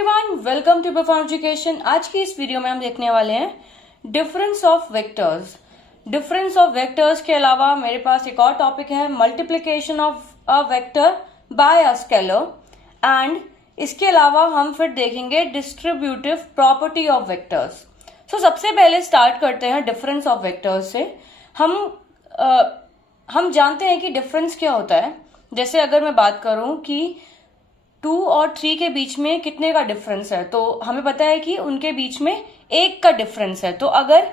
Everyone, welcome to perform education. आज की इस वीडियो में हम देखने वाले हैं difference of vectors. Difference of vectors के अलावा मेरे पास एक और टॉपिक है multiplication of a vector by a scalar, and इसके अलावा हम फिर देखेंगे distributive property of vectors. So सबसे पहले स्टार्ट करते हैं डिफरेंस ऑफ वेक्टर्स से। हम जानते हैं कि डिफरेंस क्या होता है। जैसे अगर मैं बात करूं कि 2 और 3 के बीच में कितने का डिफरेंस है, तो हमें पता है कि उनके बीच में 1 का डिफरेंस है। तो अगर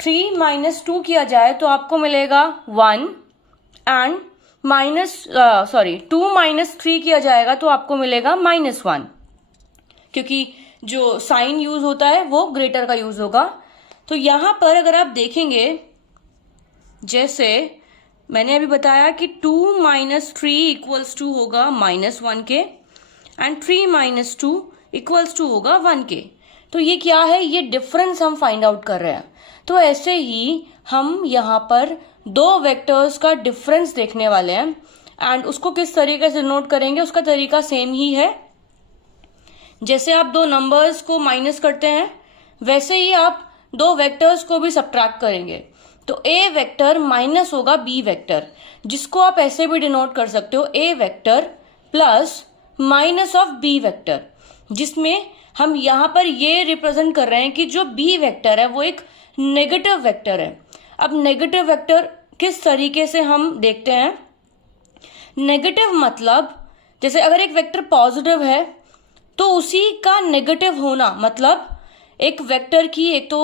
3 माइनस 2 किया जाए तो आपको मिलेगा 1, एंड 2 माइनस 3 किया जाएगा तो आपको मिलेगा -1, क्योंकि जो साइन यूज होता है वो ग्रेटर का यूज होगा। तो यहां पर अगर आप देखेंगे, जैसे मैंने अभी बताया कि 2 माइनस 3 इक्वल्स टू होगा -1 के, एंड 3 माइनस 2 इक्वल्स टू होगा 1 के। तो ये क्या है, ये डिफरेंस हम फाइंड आउट कर रहे हैं। तो ऐसे ही हम यहाँ पर दो वेक्टर्स का डिफरेंस देखने वाले हैं, एंड उसको किस तरीके से नोट करेंगे उसका तरीका सेम ही है। जैसे आप दो नंबर्स को माइनस करते हैं, वैसे ही आप दो वेक्टर्स को भी सब्ट्रैक्ट करेंगे। तो ए वेक्टर माइनस होगा बी वेक्टर, जिसको आप ऐसे भी डिनोट कर सकते हो A vector plus minus of B vector, जिसमें हम यहां पर ये रिप्रेजेंट कर रहे हैं कि जो बी वेक्टर है वो एक नेगेटिव वेक्टर है। अब नेगेटिव वेक्टर किस तरीके से हम देखते हैं। नेगेटिव मतलब जैसे अगर एक वेक्टर पॉजिटिव है तो उसी का नेगेटिव होना मतलब एक वेक्टर की एक तो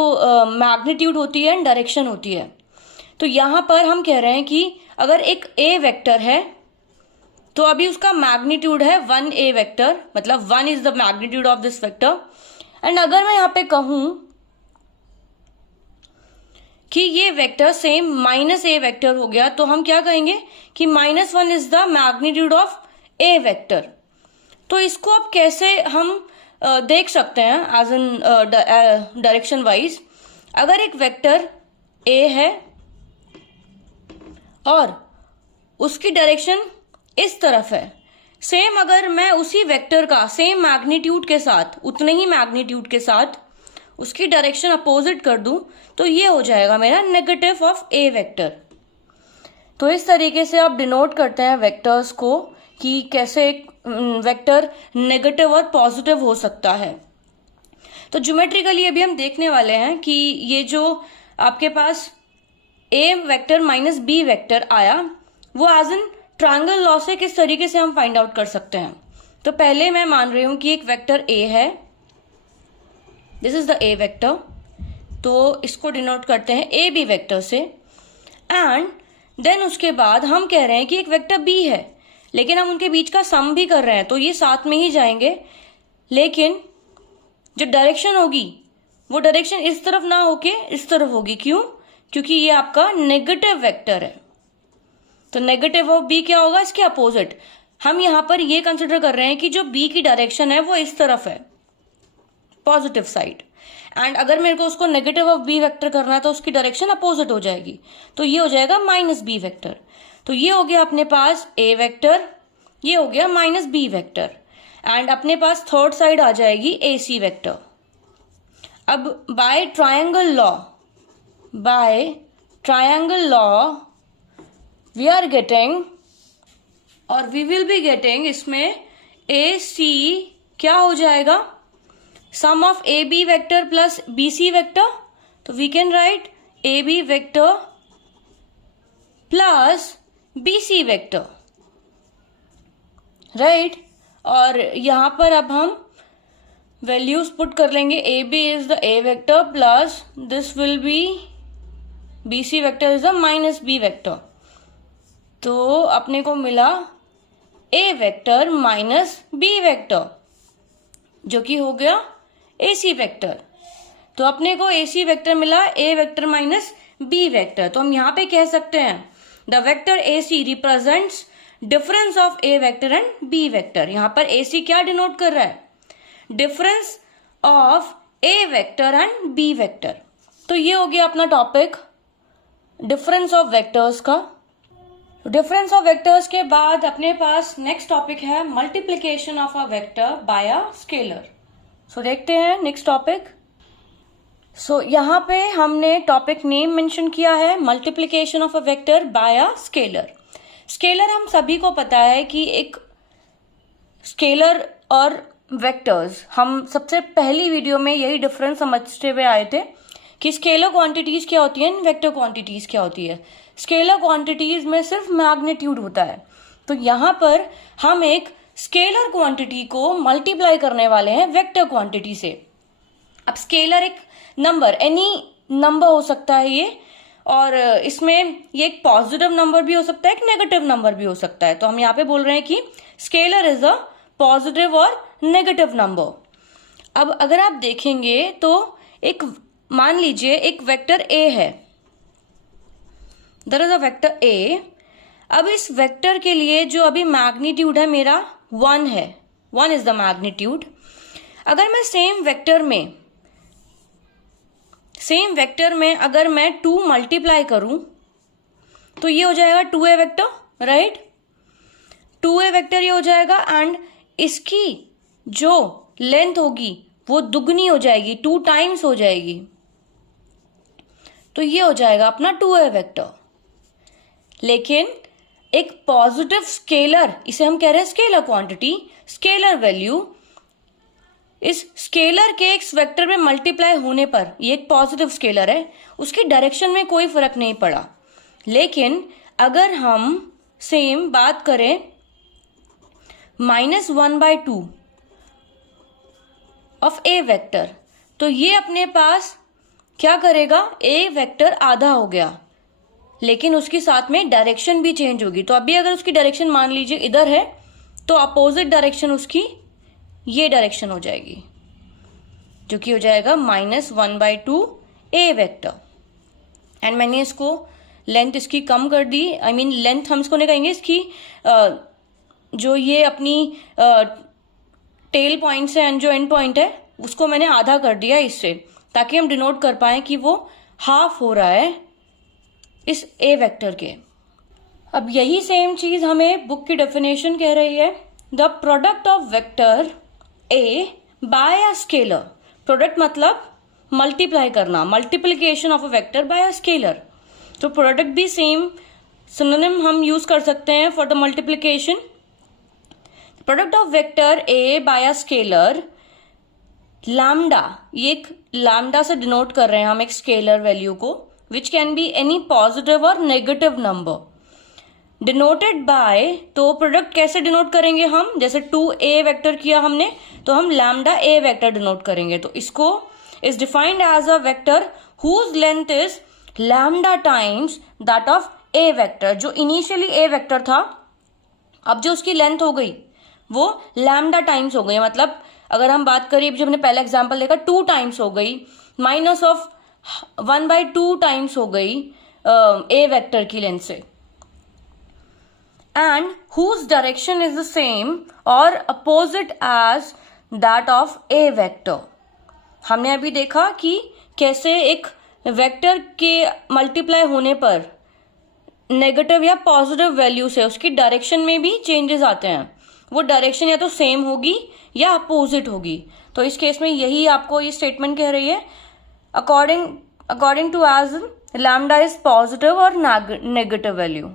मैग्नीट्यूड होती है एंड डायरेक्शन होती है। तो यहां पर हम कह रहे हैं कि अगर एक ए वेक्टर है तो अभी उसका मैग्नीट्यूड है 1a वेक्टर, मतलब 1 is the magnitude of this vector. And अगर मैं यहां पे कहूं कि ये वेक्टर सेम -a वेक्टर हो गया, तो हम क्या कहेंगे कि -1 is the magnitude of A vector. तो इसको अब कैसे हम देख सकते हैं एज एन डायरेक्शन वाइज। अगर एक वेक्टर ए है और उसकी डायरेक्शन इस तरफ है, सेम अगर मैं उसी वेक्टर का सेम मैग्नीट्यूड के साथ, उतने ही मैग्नीट्यूड के साथ उसकी डायरेक्शन अपोजिट कर दूं, तो ये हो जाएगा मेरा नेगेटिव ऑफ ए वेक्टर। तो इस तरीके से आप डिनोट करते हैं वेक्टर्स को कि कैसे एक वेक्टर नेगेटिव और पॉजिटिव हो सकता है। तो ज्योमेट्रिकली अभी हम देखने वाले हैं कि ये जो आपके पास ए वेक्टर माइनस बी वेक्टर आया, वो एज एन ट्रायंगल लॉ से किस तरीके से हम फाइंड आउट कर सकते हैं। तो पहले मैं मान रही हूं कि एक वेक्टर ए है, this is the A vector, तो इसको डिनोट करते हैं ए बी वेक्टर से। एंड देन उसके बाद हम कह रहे हैं कि एक वेक्टर बी है, लेकिन हम उनके बीच का सम भी कर रहे हैं, तो ये साथ में ही जाएंगे। लेकिन जो डायरेक्शन होगी वो डायरेक्शन इस तरफ ना होके इस तरफ होगी। क्यों? क्योंकि ये आपका नेगेटिव वेक्टर है। तो नेगेटिव ऑफ बी क्या होगा, इसके अपोजिट। हम यहां पर ये कंसिडर कर रहे हैं कि जो बी की डायरेक्शन है वो इस तरफ है, पॉजिटिव साइड। एंड अगर मेरे को उसको नेगेटिव ऑफ बी वेक्टर करना है तो उसकी डायरेक्शन अपोजिट हो जाएगी, तो ये हो जाएगा माइनस बी वेक्टर। तो ये हो गया अपने पास ए वेक्टर, ये हो गया माइनस बी वेक्टर, एंड अपने पास थर्ड साइड आ जाएगी ए सी वेक्टर। अब by triangle law we are getting, और वी विल बी गेटिंग, इसमें ए सी क्या हो जाएगा, sum of A B vector plus B C vector. तो we can write A B vector plus B C vector, right. और यहां पर अब हम वैल्यूज पुट कर लेंगे। A B is the A vector plus this will be B C vector is the minus B vector. तो अपने को मिला A vector minus B vector, जो कि हो गया ए सी वेक्टर। तो अपने को ए सी वेक्टर मिला A vector minus B vector. तो हम यहां पे कह सकते हैं the vector A C represents difference of A vector and B vector. यहां पर ए सी क्या डिनोट कर रहा है, difference of A vector and B vector. तो ये हो गया अपना टॉपिक डिफरेंस ऑफ वेक्टर्स का। डिफरेंस ऑफ वेक्टर्स के बाद अपने पास नेक्स्ट टॉपिक है multiplication of a vector by a scalar. सो देखते हैं नेक्स्ट टॉपिक। सो यहाँ पे हमने टॉपिक नेम मेंशन किया है multiplication of a vector by a scalar. Scalar हम सभी को पता है कि एक स्केलर और वेक्टर्स, हम सबसे पहली वीडियो में यही डिफरेंस समझते हुए आए थे कि स्केलर क्वांटिटीज क्या होती है, वेक्टर क्वांटिटीज क्या होती है। स्केलर क्वांटिटीज में सिर्फ मैग्नीट्यूड होता है, तो यहाँ पर हम एक स्केलर क्वांटिटी को मल्टीप्लाई करने वाले हैं वेक्टर क्वांटिटी से। अब स्केलर एक नंबर, एनी नंबर हो सकता है ये, और इसमें ये एक पॉजिटिव नंबर भी हो सकता है, एक नेगेटिव नंबर भी हो सकता है। तो हम यहाँ पे बोल रहे हैं कि स्केलर इज अ पॉजिटिव और नेगेटिव नंबर। अब अगर आप देखेंगे तो एक, मान लीजिए एक वेक्टर ए है, there is a vector A. अब इस वेक्टर के लिए जो अभी मैग्नीट्यूड है मेरा 1 है, 1 इज द मैग्नीट्यूड। अगर मैं सेम वेक्टर में अगर मैं 2 मल्टीप्लाई करूं तो ये हो जाएगा 2a vector, right. 2a vector ये हो जाएगा, एंड इसकी जो लेंथ होगी वो दुगनी हो जाएगी, 2 टाइम्स हो जाएगी, तो ये हो जाएगा अपना 2a वेक्टर। लेकिन एक पॉजिटिव स्केलर, इसे हम कह रहे हैं स्केलर क्वांटिटी, स्केलर वैल्यू, इस स्केलर के एक वेक्टर में मल्टीप्लाई होने पर, ये एक पॉजिटिव स्केलर है, उसकी डायरेक्शन में कोई फर्क नहीं पड़ा। लेकिन अगर हम सेम बात करें -1/2 ऑफ ए वेक्टर, तो ये अपने पास क्या करेगा, ए वेक्टर आधा हो गया, लेकिन उसके साथ में डायरेक्शन भी चेंज होगी। तो अभी अगर उसकी डायरेक्शन मान लीजिए इधर है, तो अपोजिट डायरेक्शन उसकी ये डायरेक्शन हो जाएगी, जो कि हो जाएगा -1/2 ए वेक्टर। एंड मैंने इसको लेंथ इसकी कम कर दी, आई मीन लेंथ हम इसको नहीं कहेंगे, इसकी जो ये अपनी टेल पॉइंट है एंड जो एंड पॉइंट है उसको मैंने आधा कर दिया इससे, ताकि हम डिनोट कर पाए कि वो हाफ हो रहा है इस ए वेक्टर के। अब यही सेम चीज हमें बुक की डेफिनेशन कह रही है, the product of vector A by a scalar. Product मतलब मल्टीप्लाई करना, multiplication of a vector by a scalar. तो प्रोडक्ट भी सेम सिनोनिम हम यूज कर सकते हैं for the multiplication. Product of vector A by a scalar, lambda, ये एक लैम्डा से डिनोट कर रहे हैं हम एक स्केलर वैल्यू को, which can be any positive और नेगेटिव नंबर, डिनोटेड बाय। तो प्रोडक्ट कैसे डिनोट करेंगे हम, जैसे 2a वेक्टर किया हमने, तो हम लैम्डा ए वेक्टर डिनोट करेंगे। तो इसको is defined as a vector whose length is lambda times that of A vector. जो इनिशियली ए वेक्टर था, अब जो उसकी लेंथ हो गई वो लैम्डा टाइम्स हो गई। मतलब अगर हम बात करें, जो हमने पहला एग्जाम्पल देखा, 2 टाइम्स हो गई, माइनस ऑफ 1/2 टाइम्स हो गई ए वेक्टर की लेंथ से, and whose direction is the same or opposite as that of a vector। हमने अभी देखा कि कैसे एक वेक्टर के मल्टीप्लाई होने पर नेगेटिव या पॉजिटिव वैल्यू से उसकी डायरेक्शन में भी चेंजेस आते हैं। वो डायरेक्शन या तो सेम होगी या अपोजिट होगी। तो इस केस में यही आपको ये स्टेटमेंट कह रही है, according to as lambda is positive और नेगेटिव वैल्यू।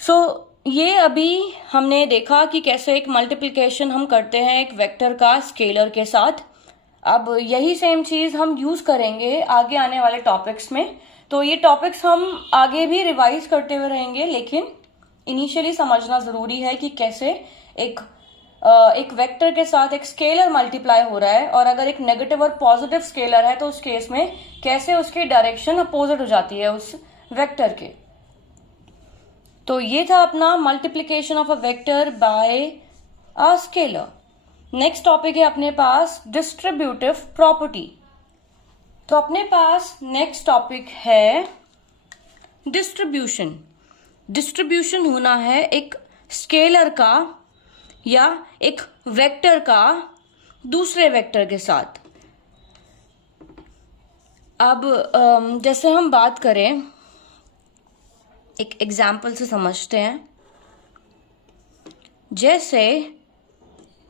सो ये अभी हमने देखा कि कैसे एक मल्टीप्लिकेशन हम करते हैं एक वेक्टर का स्केलर के साथ। अब यही सेम चीज हम यूज करेंगे आगे आने वाले टॉपिक्स में। तो ये टॉपिक्स हम आगे भी रिवाइज करते हुए रहेंगे, लेकिन इनिशियली समझना जरूरी है कि कैसे एक वेक्टर के साथ एक स्केलर मल्टीप्लाई हो रहा है, और अगर एक नेगेटिव और पॉजिटिव स्केलर है तो उस केस में कैसे उसकी डायरेक्शन अपोजिट हो जाती है उस वेक्टर के। तो ये था अपना multiplication of a vector by a scalar. Next topic है अपने पास डिस्ट्रीब्यूटिव प्रॉपर्टी। तो अपने पास नेक्स्ट टॉपिक है डिस्ट्रीब्यूशन। डिस्ट्रीब्यूशन होना है एक स्केलर का या एक वेक्टर का दूसरे वेक्टर के साथ। अब जैसे हम बात करें एक एग्जाम्पल से समझते हैं। जैसे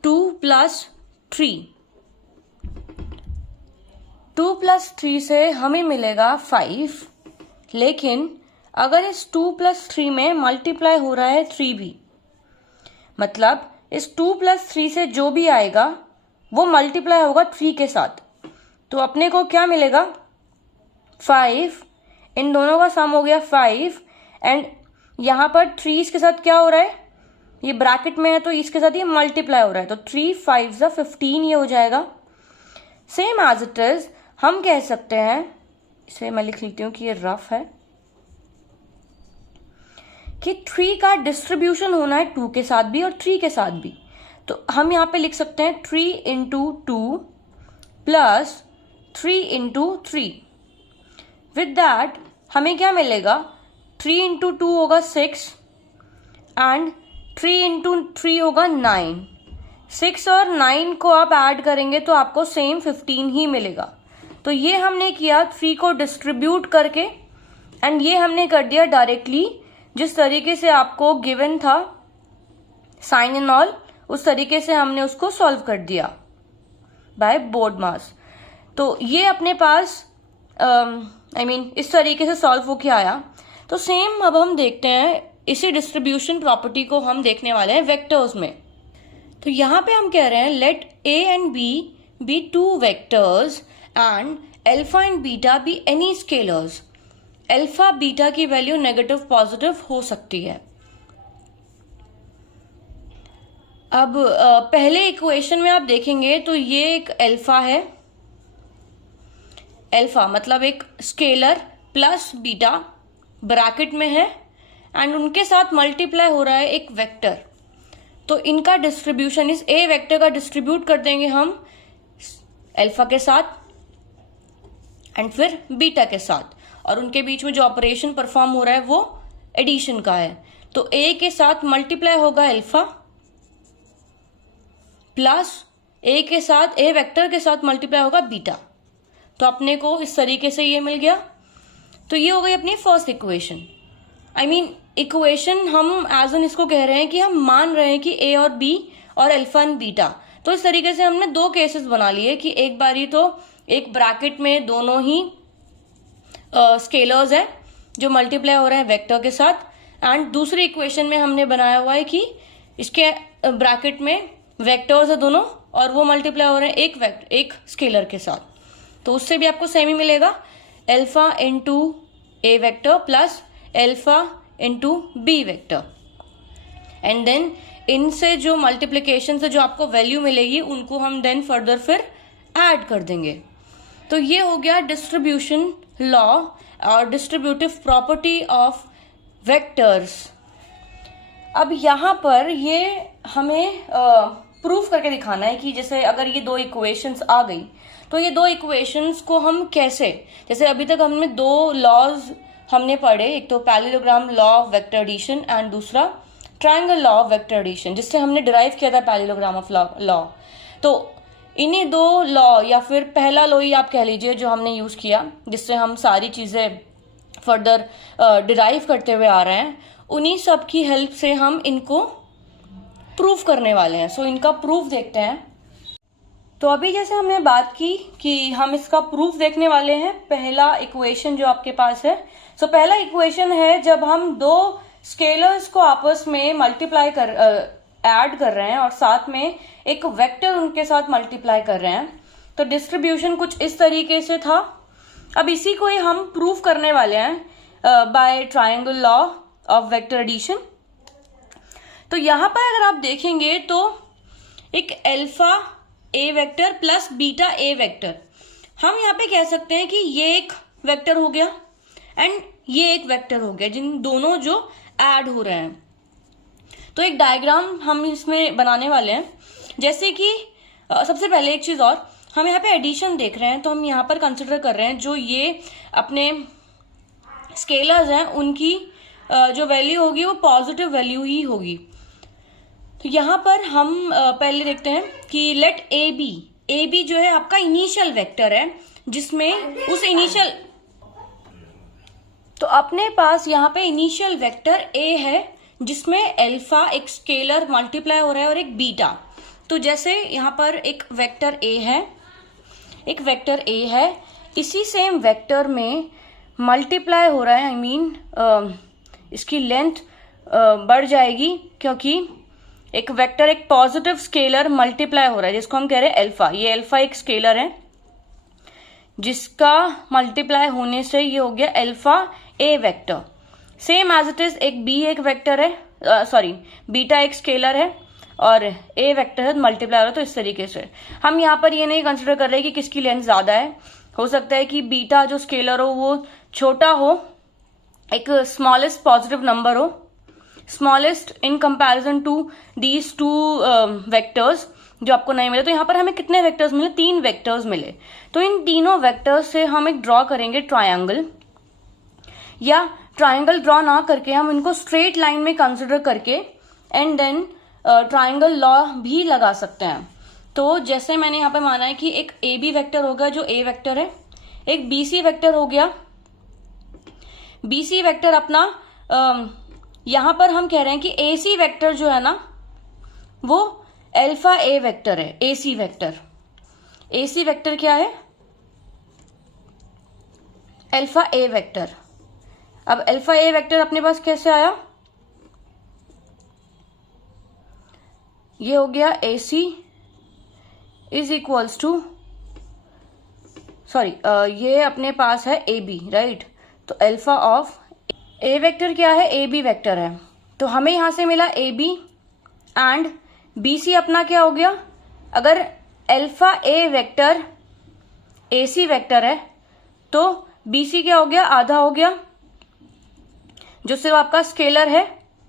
2 + 3, 2 + 3 से हमें मिलेगा 5, लेकिन अगर इस 2 + 3 में मल्टीप्लाई हो रहा है 3 भी, मतलब इस 2 + 3 से जो भी आएगा वो मल्टीप्लाई होगा 3 के साथ, तो अपने को क्या मिलेगा 5, इन दोनों का सम हो गया 5, एंड यहाँ पर 3 इसके साथ क्या हो रहा है, ये ब्रैकेट में है तो इसके साथ ये मल्टीप्लाई हो रहा है, तो 3 5 15 ये हो जाएगा। सेम एज इट इज हम कह सकते हैं, इसे मैं लिख लेती हूँ कि ये रफ है, कि 3 का डिस्ट्रीब्यूशन होना है 2 के साथ भी और 3 के साथ भी, तो हम यहाँ पे लिख सकते हैं 3 × 2 + 3 × 3। विद दैट हमें क्या मिलेगा, 3 × 2 होगा 6 एंड 3 × 3 होगा 9। 6 और 9 को आप ऐड करेंगे तो आपको सेम 15 ही मिलेगा। तो ये हमने किया 3 को डिस्ट्रीब्यूट करके, एंड ये हमने कर दिया डायरेक्टली जिस तरीके से आपको गिवन था साइन एंड ऑल, उस तरीके से हमने उसको सॉल्व कर दिया बाय बोर्ड मास। तो ये अपने पास इस तरीके से सॉल्व होके आया। तो सेम अब हम देखते हैं, इसी डिस्ट्रीब्यूशन प्रॉपर्टी को हम देखने वाले हैं वेक्टर्स में। तो यहाँ पे हम कह रहे हैं let A and B be 2 vectors and alpha and beta be any scalars. Alpha beta की वैल्यू नेगेटिव पॉजिटिव हो सकती है। अब पहले इक्वेशन में आप देखेंगे तो ये एक अल्फा है, अल्फा मतलब एक स्केलर प्लस बीटा ब्रैकेट में है, एंड उनके साथ मल्टीप्लाई हो रहा है एक वेक्टर। तो इनका डिस्ट्रीब्यूशन, इस ए वेक्टर का डिस्ट्रीब्यूट कर देंगे हम अल्फा के साथ एंड फिर बीटा के साथ, और उनके बीच में जो ऑपरेशन परफॉर्म हो रहा है वो एडिशन का है। तो ए के साथ मल्टीप्लाई होगा अल्फा प्लस ए के साथ, ए वेक्टर के साथ मल्टीप्लाई होगा बीटा। तो अपने को इस तरीके से ये मिल गया। तो ये हो गई अपनी फर्स्ट इक्वेशन। इक्वेशन हम एज एन इसको कह रहे हैं कि हम मान रहे हैं कि ए और बी और अल्फा एंड बीटा। तो इस तरीके से हमने दो केसेस बना लिए कि एक बारी तो एक ब्रैकेट में दोनों ही स्केलर्स है जो मल्टीप्लाई हो रहे हैं वेक्टर के साथ, एंड दूसरी इक्वेशन में हमने बनाया हुआ है कि इसके ब्रैकेट में वेक्टर्स है दोनों और वो मल्टीप्लाई हो रहे हैं एक स्केलर के साथ। तो उससे भी आपको सेम ही मिलेगा, alpha into A vector plus alpha into B vector, and then इनसे जो मल्टीप्लिकेशन से जो आपको वैल्यू मिलेगी उनको हम देन फर्दर फिर ऐड कर देंगे। तो ये हो गया डिस्ट्रीब्यूशन लॉ और डिस्ट्रीब्यूटिव प्रॉपर्टी ऑफ वेक्टर्स। अब यहाँ पर ये हमें प्रूफ करके दिखाना है कि जैसे अगर ये दो इक्वेशंस आ गई तो ये दो इक्वेशंस को हम कैसे, जैसे अभी तक हमने दो लॉज हमने पढ़े, एक तो parallelogram law of vector addition and दूसरा triangle law of vector addition, जिससे हमने डिराइव किया था पैरेललोग्राम ऑफ लॉ। तो इन्हीं दो लॉ या फिर पहला लॉ ही आप कह लीजिए जो हमने यूज किया, जिससे हम सारी चीजें फर्दर डिराइव करते हुए आ रहे हैं, उन्हीं सब की हेल्प से हम इनको प्रूफ करने वाले हैं। सो इनका प्रूफ देखते हैं। तो अभी जैसे हमने बात की कि हम इसका प्रूफ देखने वाले हैं, पहला इक्वेशन जो आपके पास है, सो पहला इक्वेशन है जब हम दो स्केलर्स को आपस में मल्टीप्लाई ऐड कर रहे हैं और साथ में एक वेक्टर उनके साथ मल्टीप्लाई कर रहे हैं। तो डिस्ट्रीब्यूशन कुछ इस तरीके से था। अब इसी को ही हम प्रूफ करने वाले हैं by triangle law of vector addition. तो यहां पर अगर आप देखेंगे तो एक alpha A vector plus beta A vector, हम यहाँ पे कह सकते हैं कि ये एक वेक्टर हो गया एंड ये एक वेक्टर हो गया, जिन दोनों जो ऐड हो रहे हैं। तो एक डायग्राम हम इसमें बनाने वाले हैं। जैसे कि सबसे पहले एक चीज और, हम यहाँ पे एडिशन देख रहे हैं तो हम यहाँ पर कंसिडर कर रहे हैं जो ये अपने स्केलर्स हैं उनकी जो वैल्यू होगी वो पॉजिटिव वैल्यू ही होगी। तो यहाँ पर हम पहले देखते हैं कि लेट ए बी जो है आपका इनिशियल वेक्टर है, जिसमें उस इनिशियल तो अपने पास यहाँ पे इनिशियल वेक्टर ए है जिसमें अल्फा एक स्केलर मल्टीप्लाई हो रहा है और एक बीटा। तो जैसे यहाँ पर एक वेक्टर ए है, इसी सेम वेक्टर में मल्टीप्लाई हो रहा है, इसकी लेंथ बढ़ जाएगी क्योंकि एक वेक्टर एक पॉजिटिव स्केलर मल्टीप्लाई हो रहा है जिसको हम कह रहे हैं अल्फा। ये अल्फा एक स्केलर है जिसका मल्टीप्लाई होने से ये हो गया alpha A vector. Same as it is एक बी एक वेक्टर है, बीटा एक स्केलर है और ए वेक्टर है मल्टीप्लाई हो रहा है। तो इस तरीके से हम यहाँ पर ये नहीं कंसिडर कर रहे कि किसकी लेंथ ज्यादा है। हो सकता है कि बीटा जो स्केलर हो वो छोटा हो, एक स्मॉलेस्ट पॉजिटिव नंबर हो, smallest in comparison to these two vectors जो आपको नहीं मिले। तो यहाँ पर हमें कितने वेक्टर्स मिले? 3 वेक्टर्स मिले। तो इन तीनों वेक्टर्स से हम एक ड्रॉ करेंगे ट्रायंगल, या ट्रायंगल ड्रॉ ना करके हम इनको स्ट्रेट लाइन में कंसिडर करके एंड देन ट्रायंगल लॉ भी लगा सकते हैं। तो जैसे मैंने यहाँ पे माना है कि एक ए बी वेक्टर होगा जो ए वेक्टर है, एक बी सी वेक्टर हो गया। बी सी वेक्टर अपना यहाँ पर हम कह रहे हैं कि ए सी वेक्टर जो है ना वो अल्फा ए वेक्टर है। ए सी वेक्टर क्या है? Alpha A vector. अब अल्फा ए वेक्टर अपने पास कैसे आया? ये हो गया ए सी इज इक्वल्स टू ये अपने पास है ए बी, राइट। तो अल्फा ऑफ ए वेक्टर क्या है? ए बी वेक्टर है। तो हमें यहां से मिला A B and B C अपना क्या हो गया? अगर alpha A vector A C vector है तो बी सी क्या हो गया? आधा हो गया, जो सिर्फ आपका स्केलर है,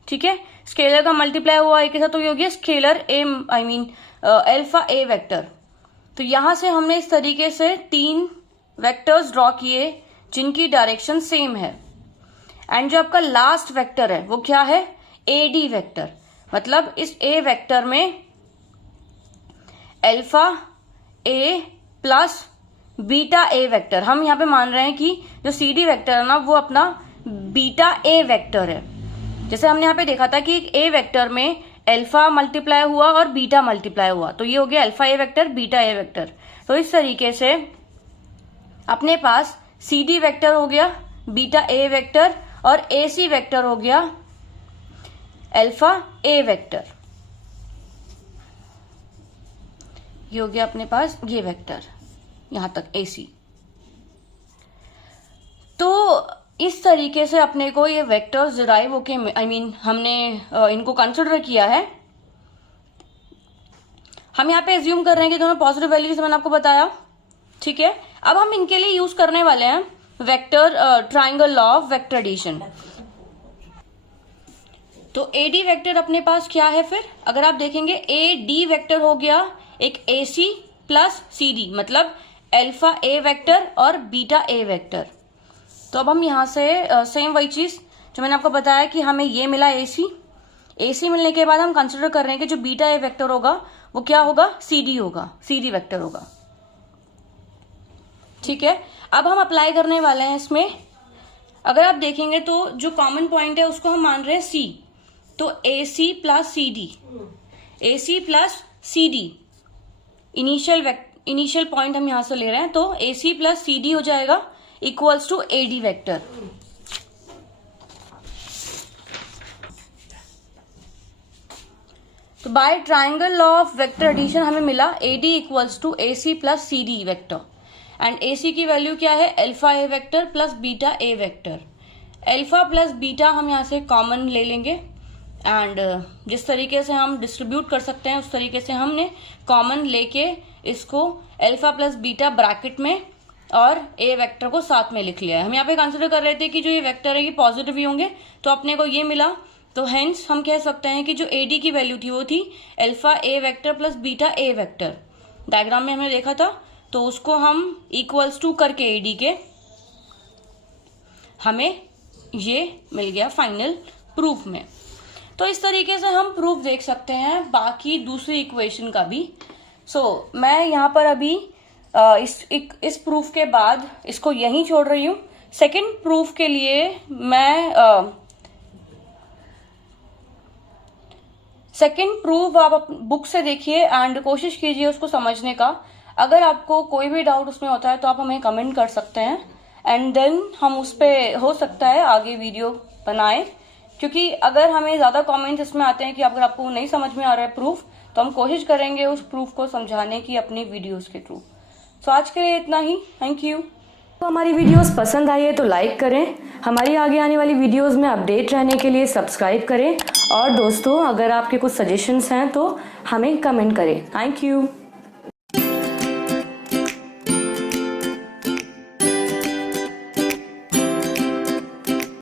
ठीक है। स्केलर का मल्टीप्लाई हुआ एक के साथ तो ये हो गया scalar A alpha A vector. तो यहां से हमने इस तरीके से 3 वेक्टर्स ड्रॉ किए जिनकी डायरेक्शन सेम है। एंड जो आपका लास्ट वेक्टर है वो क्या है? ए डी वेक्टर। मतलब इस ए वेक्टर में alpha A plus beta A vector, हम यहाँ पे मान रहे हैं कि जो सी डी वेक्टर है ना वो अपना बीटा ए वेक्टर है। जैसे हमने यहाँ पे देखा था कि ए वेक्टर में अल्फा मल्टीप्लाई हुआ और बीटा मल्टीप्लाई हुआ, तो ये हो गया alpha A vector beta A vector. तो इस तरीके से अपने पास सी डी वेक्टर हो गया बीटा ए वेक्टर और ए सी वेक्टर हो गया अल्फा ए वेक्टर। ये हो गया अपने पास ये वेक्टर यहां तक ए सी। तो इस तरीके से अपने को ये वेक्टर्स डिराइव होके हमने इनको कंसिडर किया है। हम यहाँ पे एज्यूम कर रहे हैं कि दोनों पॉजिटिव वैल्यूज मैंने आपको बताया, ठीक है। अब हम इनके लिए यूज करने वाले हैं vector triangle law of vector addition. तो ए डी वेक्टर अपने पास क्या है? फिर अगर आप देखेंगे ए डी वेक्टर हो गया एक ए सी प्लस सी डी, मतलब अल्फा ए वेक्टर और बीटा ए वेक्टर। तो अब हम यहाँ से सेम वही चीज जो मैंने आपको बताया कि हमें ये मिला ए सी मिलने के बाद हम कंसिडर कर रहे हैं कि जो बीटा ए वेक्टर होगा वो क्या होगा? सी डी वेक्टर होगा, ठीक है। अब हम अप्लाई करने वाले हैं इसमें। अगर आप देखेंगे तो जो कॉमन पॉइंट है उसको हम मान रहे हैं सी, तो A C plus C D initial point हम यहां से ले रहे हैं। तो A C plus C D हो जाएगा equals to A D vector. तो by triangle law of vector addition हमें मिला A D equals to A C plus C D vector. And A C की वैल्यू क्या है? Alpha A vector plus beta A vector. Alpha plus beta हम यहाँ से common ले लेंगे एंड जिस तरीके से हम डिस्ट्रीब्यूट कर सकते हैं उस तरीके से हमने कॉमन लेके इसको अल्फा प्लस बीटा ब्रैकेट में और ए वेक्टर को साथ में लिख लिया है। हम यहाँ पे कंसिडर कर रहे थे कि जो ये वेक्टर है ये पॉजिटिव ही होंगे, तो अपने को ये मिला। तो हेंस हम कह सकते हैं कि जो ए डी की वैल्यू थी वो थी alpha A vector plus beta A vector. Diagram में हमने देखा था, तो उसको हम इक्वल्स टू करके ए डी के हमें ये मिल गया फाइनल प्रूफ में। तो इस तरीके से हम प्रूफ देख सकते हैं बाकी दूसरी इक्वेशन का भी। मैं यहाँ पर अभी इस प्रूफ के बाद इसको यहीं छोड़ रही हूँ। सेकंड प्रूफ के लिए मैं सेकंड प्रूफ आप बुक से देखिए एंड कोशिश कीजिए उसको समझने का। अगर आपको कोई भी डाउट उसमें होता है तो आप हमें कमेंट कर सकते हैं एंड देन हम उस पर हो सकता है आगे वीडियो बनाएं, क्योंकि अगर हमें ज़्यादा कमेंट्स इसमें आते हैं कि अगर आपको नहीं समझ में आ रहा है प्रूफ, तो हम कोशिश करेंगे उस प्रूफ को समझाने की अपनी वीडियोस के थ्रू। तो आज के लिए इतना ही, थैंक यू। तो हमारी वीडियोस पसंद आई है तो लाइक करें, हमारी आगे आने वाली वीडियोस में अपडेट रहने के लिए सब्सक्राइब करें, और दोस्तों अगर आपके कुछ सजेशंस हैं तो हमें कमेंट करें। Thank you.